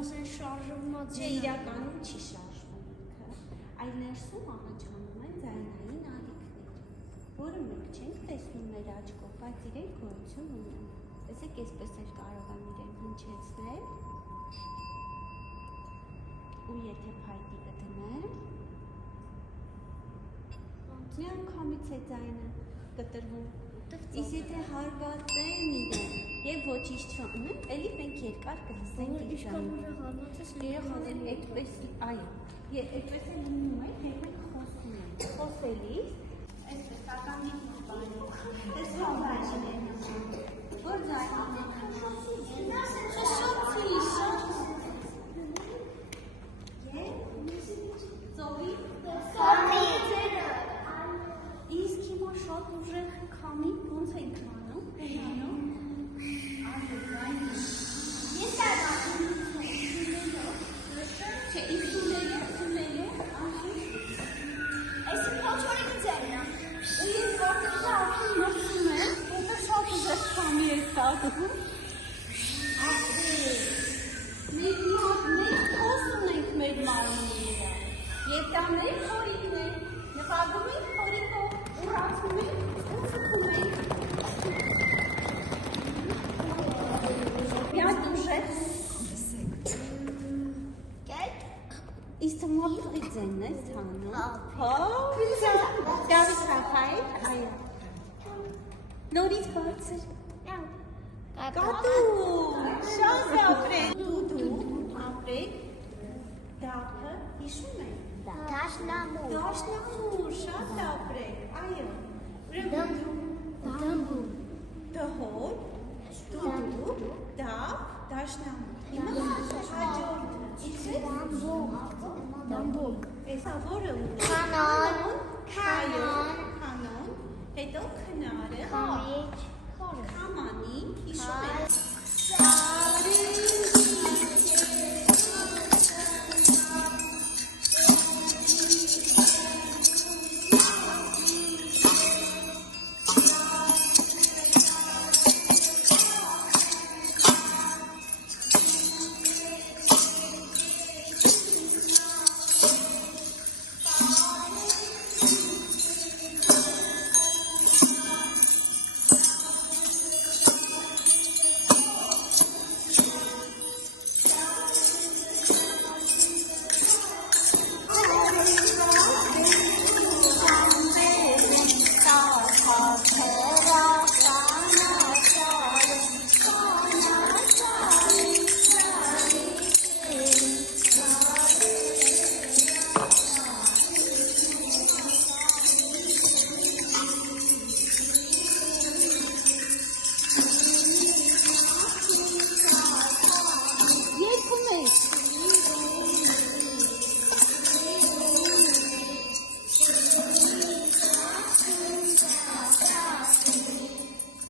ասեն շարժված չէ, իրականում չի շարժվում ինքը, այլ ներսում առաջանում են ձայնային ալիքներ, որը մենք չենք տեսնում մեր աչքով, բայց իրենք գոյություն ունեն։ Տեսեք, այսպես էլ կարող եմ իրեն հնչեցնել, ու եթե փայտի կդնեմ, միանգամից է ձայնը կտրվում։ Իսկ եթե հարված եմ իրեն և ոչինչ չանեմ, էլի մենք երկար կլսենք իր ձայնը։ Երեխաները այդպես, այո, այդպես էլ լինում է, թե մենք խոսում ենք։ Խոսելիս, այսպես ականջից բանում, տեսնում ձայնին են նշում, որ ձայնին են նշում։ Ծովի, իսկ հիմա շատ ուժեղ քամի, ոնց ենք անում, ես չէ, ինք թուլելով, Այսի փոչորիկը ձայնն է։ ու ես որտեղ արդեն մրցում եմ, որտեղ շատ ուժեղ քամի է ստացվում, մենք խոսում ենք մեր մարմնի վրա, և դա մեր փորիկն է, նվագում ենք փորիկով, ուրացում ենք, ու խփում ենք։ Շատ ուժեղ։ Իսկ թմոլի ձենն ես հանում։ Դավիթ հապայր, այո։ Նորից բարձր։ Կատու, շատ ապրեք, դու ապրեք, դափը, հիշում եք։ Դաշնամուր, շատ ապրեք, այո։ Դամբուր, դհոլ, դուդու, դափ, դաշնամուր։ Հիմա հաջորդ, Դամբուր, էսա որը ունի։ Կանոն, հետո քնարը, քամանի, հիշում եք։